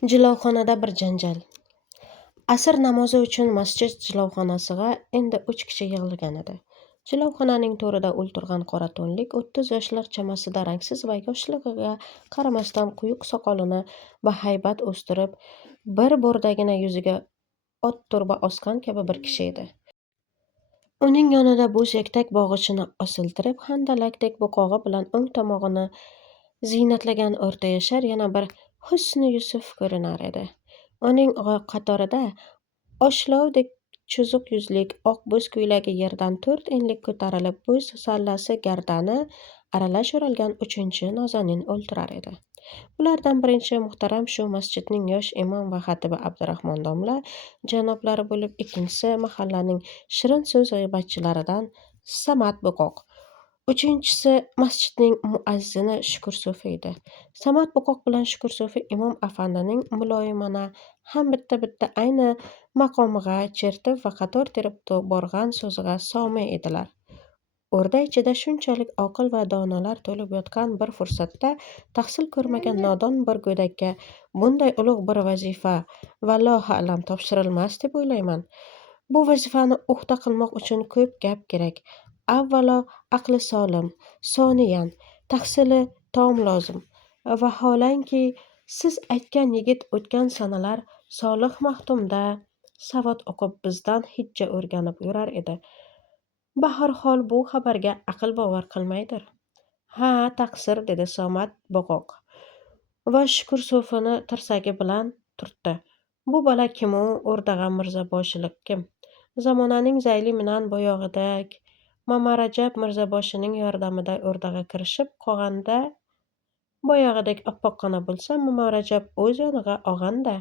Jilovxonada bir janjal. Asr namozi uchun masjid jilovxonasiga endi 3 kishi yig'ilgan edi. Jilovxonaning to'rida o'ltirgan qora to'nlik 30 yoshlar chamasida rangsiz va yoshligiga qaramasdan quyuq soqolini bahaybat o'stirib, bir bo'rdagina yuziga ot turba osgan kabi bir kishi edi. Uning yonida bo'z yaktak bog'ichini osiltirib, handalakdek buqog'i bilan o'ng tomog'ini ziynatlagan o'rta yashar yana bir Husni Yusuf ko'rinar edi. Uning qatorida oshlovdek cho'ziq yuzlik, oq bo'z ko'ylagi yerdan 4 enlik ko'tarilib, bo'z sallasi gardani aralash o'ralgan 3-chi nozanin o'ltirar edi. Ulardan birinchi muhtaram shu masjidning yosh imom va xatibi Abdurahmon domla janoblari bo'lib, ikkinchisi mahallaning shirin so'z g'iybatchilaridan Samad Buqoq. Uchinchisi masjidning muazzini Shukur So'fi edi. Samad Buqoq bilan Shukur So'fi imom afandining muloyimona ham bitta-bitta ayni maqomiga chertib va qator terib borgan so'ziga somi edilar. O'rda ichida shunchalik oqil va donolar to'lib yotgan bir fursatda tahsil ko'rmagan nodon bir go'dakka bunday ulug' bir vazifa vallohu alam topshirilmas deb o'ylayman. Bu vazifani uhda qilmoq uchun ko'p gap kerak. Avvalo aqli solim, soniyan tahsili tom lozim. Vaholanki siz aytgan yigit o'tgan sanalar Solih Maxtumda savod o'qib bizdan hijja o'rganib yurar edi. Bahorhol bu xabarga aql bovar qilmaydir. Ha, taqsir, dedi Samad Buqoq va Shukur So'fini tirsagi bilan turtdi. Bu bola kim-u, O'rdag'am Mirzaboshilik kim? Zamonaning Zayli bilan boyog'idak Mamarajab Mirzaboshining yordamida O'rdaga kirishib qolganda, boyog'idek oppoqqina bo'lsa, Mamarajab o'z yoniga olganda.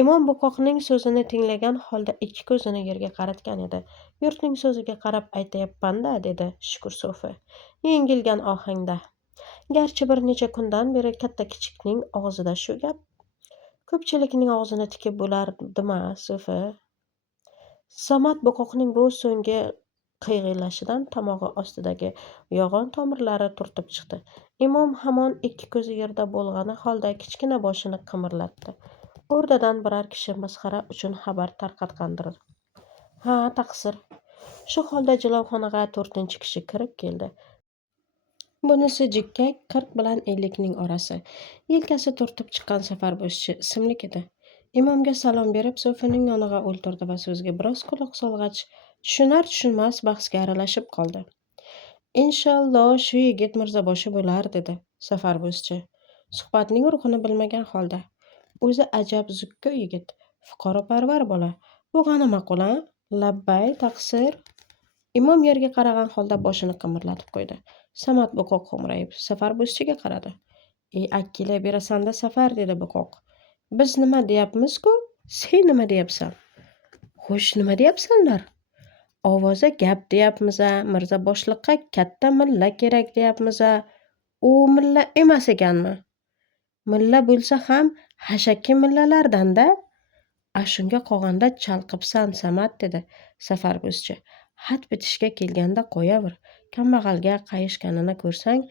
Imom Buqoqning so'zini tinglagan holda ikki ko'zini yerga qaratgan edi. Yurtning so'ziga qarab aytayapman-da, dedi Shukur So'fi yengilgan ohangda. Garchi bir necha kundan beri katta-kichikning og'zida shu gap, ko'pchilikning og'zini tikib bo'lardimi, So'fi? Samad Buqoqning bu so'nggi qiyg'iylashidan tomog'i ostidagi yog'on tomirlari turtib chiqdi. Imom hamon ikki ko'zi yerda bo'lgani holda kichkina boshini qimirlatdi. O'rdadan biror kishi masxara uchun xabar tarqatgandir. Ha, taqsir. Shu holda jilovxonaga 4-chi kishi kirib keldi. Bunisi jikkak 40 bilan 50ning orasi. Yelkasi turtib chiqqan Safarbo'zchi ismli edi. Imomga salom berib, So'fining yoniga o'ltirdi va so'zga biroz quloq solgach, tushunar-tushunmas bahsga aralashib qoldi. Inshaalloh shu yigit Mirzaboshi bo'lar, dedi Safarbo'zchi suhbatning ruhini bilmagan holda. O'zi ajab zukko yigit, fuqaroparvar bola. Bu qani ma'qul-a? Labbay, taqsir. Imom yerga qaragan holda boshini qimirlatib qo'ydi. Samad Buqoq xo'mrayib Safarbo'zchiga qaradi. Akkila berasan-da, Safar, dedi Buqoq. Biz nima deyapmiz-ku? Sen nima deyapsan? Xo'sh, nima deyapsanlar? Ovoza gap deyapmiz-a, Mirzaboshliqqa katta milla kerak deyapmiz-a. U milla emas ekanmi? Milla bo'lsa ham hashakki millalardan-da. Ashunga qolganda chalqibsan, Samad, dedi Safarbo'zchi. Xat bitishga kelganda qo'yaver. Kambag'alga qayishganini ko'rsang,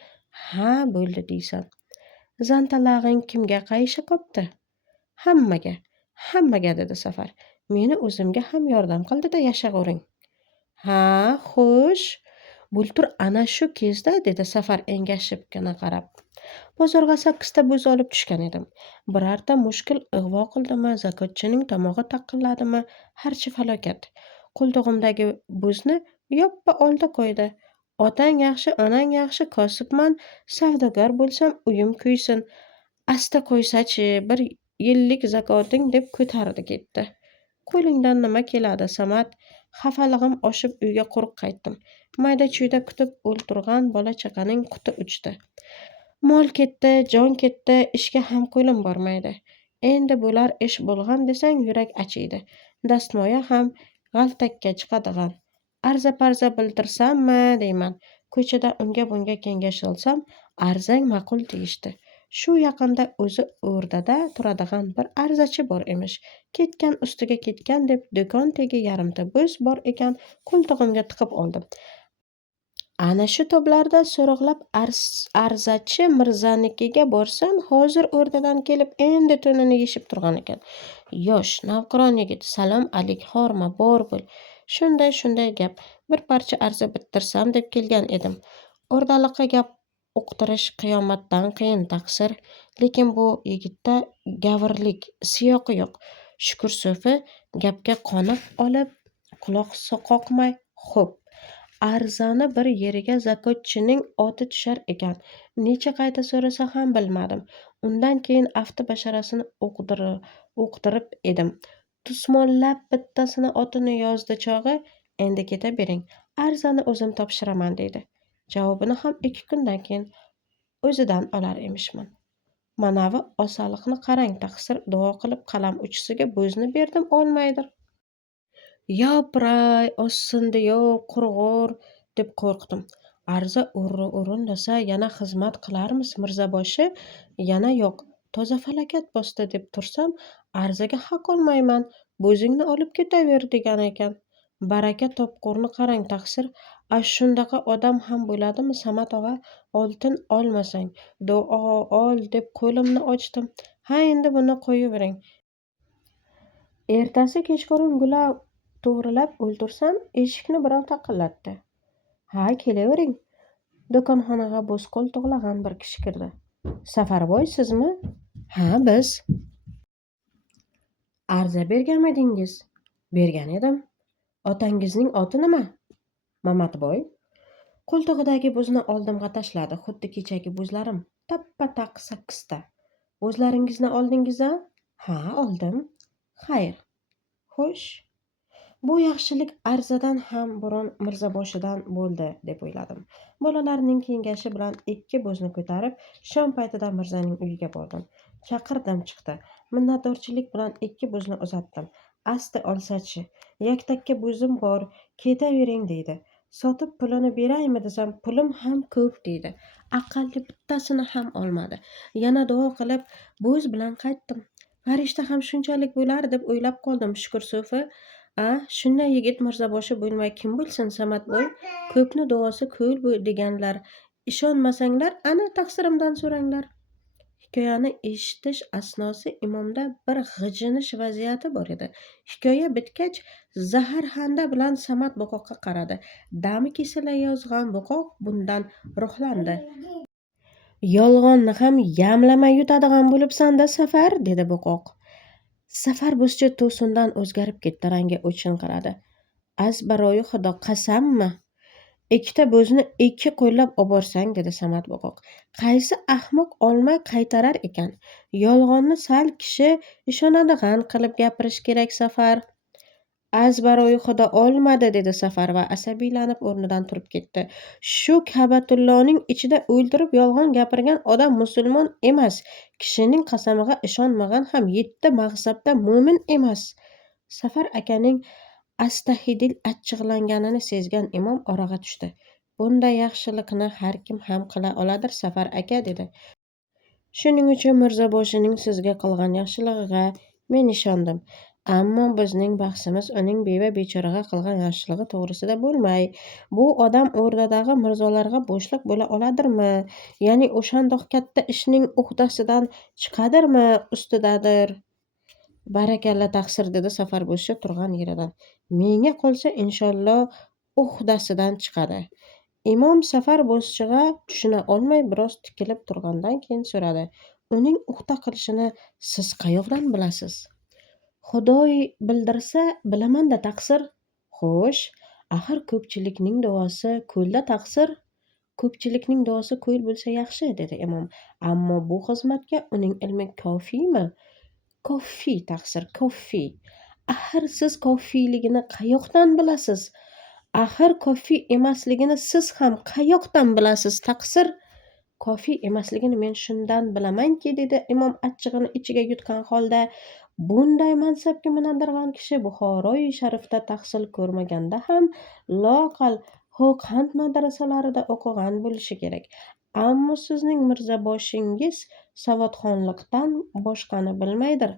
ha, bo'ldi deysan. Zantalag'ing kimga qayisha qopti? Hammaga, dedi Safar. Meni o'zimga ham yordam qildida yashag'uring. Ha, xo'sh. Bultur ana shu kezda, dedi Safar engashibgina qarab. Bozorga 8 ta bo'z olib tushgan edim. Birorta mushkil ig'vo qildimi, zakotchining tomog'i taqilladimi, harchi falokat. Qo'ltig'imdagi bo'zni yoppa oldi qo'ydi. Otang yaxshi, onang yaxshi, kosibman, savdogar bo'lsam uyim kuysin. Asta qo'ysachi, bir yillik zakoting, deb ko'tardi ketdi. Qo'lingdan nima keladi, Samad? Xafalig'im oshib uyga quruq qaytdim. Mayda-chuyda kutib o'ltirgan bola-chaqaning quti uchdi. Mol ketdi, jon ketdi, ishga ham qo'lim bormaydi. Endi bo'lar ish bo'lgan desang yurak achiydi. Dastmoya ham g'altakka chiqadigan. Arza-parza bildirsammi, deyman. Ko'chada unga-bunga kengash olsam, arzang ma'qul deyishdi. Shu yaqinda o'zi O'rdada turadigan bir arzachi bor emish. Ketgan ustiga ketgan deb do'kon tegi yarimta bo'z bor ekan, qo'ltig'imga tiqib oldim. Ana shu toblarda so'roqlab arzachi Mirzanikiga borsam, hozir o'rtadan kelib endi to'nini yechib turgan ekan. Yosh, navqiron yigit. Salom alik, horma, bor bo'l. Shunday gap. Bir parcha arza bittirsam deb kelgan edim. O'rdaliqqa gap uqtirish qiyomatdan qiyin taqsir. Lekin bu yigitda gavirlik, siyoqi yo'q. Shukur so'fi gapga qoniq olib, quloq qoqmay, xo'p. Arzani bir yeriga zakotchining oti tushar ekan. Necha qayta so'rasa ham bilmadim. Undan keyin afti basharasini o'qdirib edim. Tusmollab bittasini otini yozdi chog'i, endi ketabering. Arzani o'zim topshiraman deydi. Javobini ham 2 kundan keyin o'zidan olar emishman. Manavi osaliqni qarang taqsir, duo qilib qalam uchisiga bo'zni berdim, olmaydir. Yopiray, ossindi-yo, qurg'ur, deb qo'rqdim. Arza o'rindasa yana xizmat qilarmiz, Mirzaboshi? Yana yo'q. Toza falokat bosdi deb tursam, arzaga haq olmayman, bo'zingni olib ketaver degan ekan. Baraka topqurni qarang taqsir. Shunaqa odam ham bo'ladimi, Samat og'a? Oltin olmasang, duo ol deb qo'limni ochdim. Ha, endi buni qo'yavering. Ertasi kechqurun gulab to'g'rilab o'ltirsam, eshikni birov taqillatdi. Ha, kelavering. Do'konxonaga bo'z-qo'l to'g'lagan bir kishi kirdi. Safarboy sizmi? Ha, biz. Arza berganmidingiz? Bergan edim. Otangizning oti nima? Mamatboy. Qo'ltig'idagi bo'zni oldimga tashladi, xuddi kechagi bo'zlarim. Tappa-taq 8 ta. O'zlaringizni oldingiz-a? Ha, oldim. Xayr. Xo'sh. Bu yaxshilik arzadan ham burun Mirzaboshidan bo'ldi, deb o'yladim. Bolalarning kengashi bilan 2 bo'zni ko'tarib, shom paytida Mirzaning uyiga bordim. Chaqirdim, chiqdi. Minnatdorchilik bilan 2 bo'zni uzatdim. Asti olsachi, yaktakka bo'zim bor, ketavering deydi. Sotib pulini beraymi desam, pulim ham ko'p deydi. Aqalli bittasini ham olmadi. Yana duo qilib, bo'z bilan qaytdim. Farishta ham shunchalik bo'lar deb o'ylab qoldim. Shukur so'fi. Shunday yigit Mirzaboshi bo'lmay kim bo'lsin, Samatboy? Ko'pni duosi ko'l deganlar. Ishonmasanglar, ana taqsirimdan so'ranglar. Hikoyani eshitish asnosi imomda bir g'ijinish vaziyati bor edi. Hikoya bitgach, zaharxanda bilan Samat boqoqqa qaradi. Dami kesilayozgan boqoq bundan ruhlandi. Yolg'onni ham yamlamay yutadigan bo'libsan-da, Safar, dedi boqoq. Safar bo'zchi to'sindan o'zgarib ketdi, rangi o'chinqiradi. Azbaroyi xudo qasammi? 2 ta bo'zni 2 qo'llab oborsang, dedi Samat boqoq. Qaysi ahmoq olmay qaytarar ekan? Yolg'onni sal kishi ishonadigan qilib gapirish kerak, Safar. Azbaroyi xudo olmadi, dedi Safar va asabiylanib o'rnidan turib ketdi. Shu Ka'batullohning ichida o'ltirib yolg'on gapirgan odam musulmon emas. Kishining qasamiga ishonmagan ham 7 mazhabda mo'min emas. Safar akaning astahidil achchiqlanganini sezgan imom oraga tushdi. Bunday yaxshilikni har kim ham qila oladir, Safar aka, dedi. Shuning uchun Mirzaboshining sizga qilgan yaxshiligiga men ishondim. Ammo bizning bahsimiz uning beva bechoraga qilgan yaxshiligi to'g'risida bo'lmay, bu odam o'rdadagi mirzolarga bo'shliq bo'la oladirmi? Ya'ni o'shandoq katta ishning uhdasidan chiqadirmi, ustidadir? Barakalla taqsir, dedi Safar bo'zchi turgan yeridan. Menga qolsa inshaalloh uhdasidan chiqadi. Imom Safar bo'zchiga tushuna olmay biroz tikilib turgandan keyin so'radi. Uning uxta qilishini siz qayoqdan bilasiz? Xudoy bildirsa, bilaman-da taqsir. Xo'sh, axir ko'pchilikning duosi ko'lda taqsir. Ko'pchilikning duosi ko'l bo'lsa yaxshi, dedi imom. Ammo bu xizmatga uning ilmi kofiymi? Kofiy taqsir, kofiy. Axir siz kofiyligini qayoqdan bilasiz? Axir kofiy emasligini siz ham qayoqdan bilasiz, taqsir? Kofiy emasligini men shundan bilamanki, dedi imom achchig'ini ichiga yutgan holda. Bunday mansabga mindirgan kishi Buxoroy sharifda tahsil ko'rmaganda ham loaqal Xo'qand madrasalarida o'qigan bo'lishi kerak. Ammo sizning Mirzaboshingiz savodxonlikdan boshqani bilmaydir.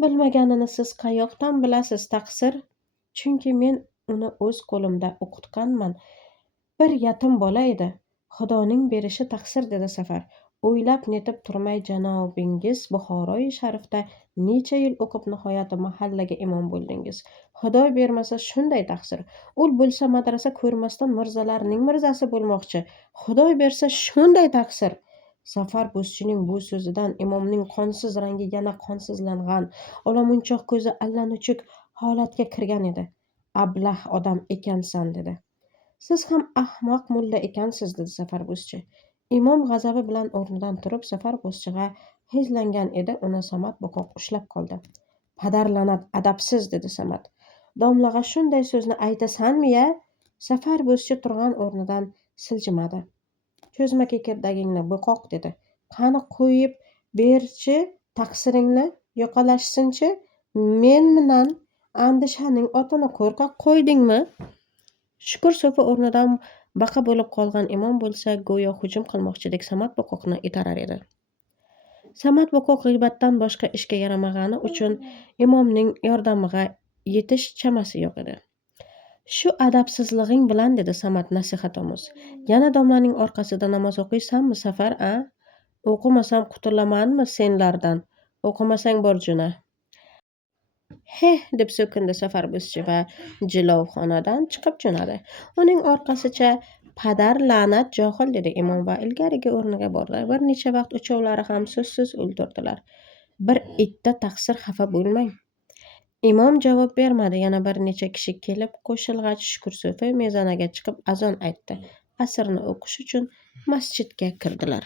Bilmaganini siz qayoqdan bilasiz, taqsir? Chunki men uni o'z qo'limda o'qitganman. Bir yatim bola edi. Xudoning berishi taqsir, dedi Safar. O'ylab netib turmay janobingiz Buxoroi sharifda necha yil o'qib nihoyati mahallaga imom bo'ldingiz. Xudo bermasa shunday taqsir. Ul bo'lsa madrasa ko'rmasdan mirzalarning mirzasi bo'lmoqchi. Xudo bersa shunday taqsir. Safar bo'zchining bu so'zidan imomning qonsiz rangi yana qonsizlangan, olomunchoq ko'zi allanechuk holatga kirgan edi. Ablah odam ekansan, dedi. Siz ham ahmoq mulla ekansiz, dedi Safar bo'zchi. Imom g'azabi bilan o'rnidan turib Safar bo'zchiga hezlangan edi, uni Samad boqoq ushlab qoldi. Padar la'nat, adabsiz, dedi Samad. Domlaga shunday so'zni aytasanmi-ya? Safar bo'zchi turgan o'rnidan siljimadi. Cho'zma kekirdagingni boqoq, dedi. Qani qo'yib berchi taqsiringni, yoqalashsinchi. Men bilan andishaning otini qo'rqoq qo'ydingmi? Shukur so'fi o'rnidan baqa bo'lib qolgan imom bo'lsa, go'yo hujum qilmoqchidek Samad boqoqni itarar edi. Samad boqoq g'iybatdan boshqa ishga yaramagani uchun imomning yordamiga yetish chamasi yo'q edi. Shu adabsizlig'ing bilan, dedi Samad nasihatomuz. Yana domlaning orqasida namoz o'qiysanmi, Safar, a? O'qimasam qutulamanmi senlardan? O'qimasang bor juna. Heh, deb so'kindi Safar bo'zchi va jilovxonadan chiqib jo'nadi. Uning orqasicha padar la'nat johil, dedi imom va ilgarigi o'rniga bordi. Bir necha vaqt uchovlari ham so'zsiz o'ltirdilar. Bir itda taqsir, xafa bo'lmang. Imom javob bermadi. Yana bir necha kishi kelib qo'shilgach Shukur so'fi mezonaga chiqib azon aytdi. Asrni o'qish uchun masjidga kirdilar.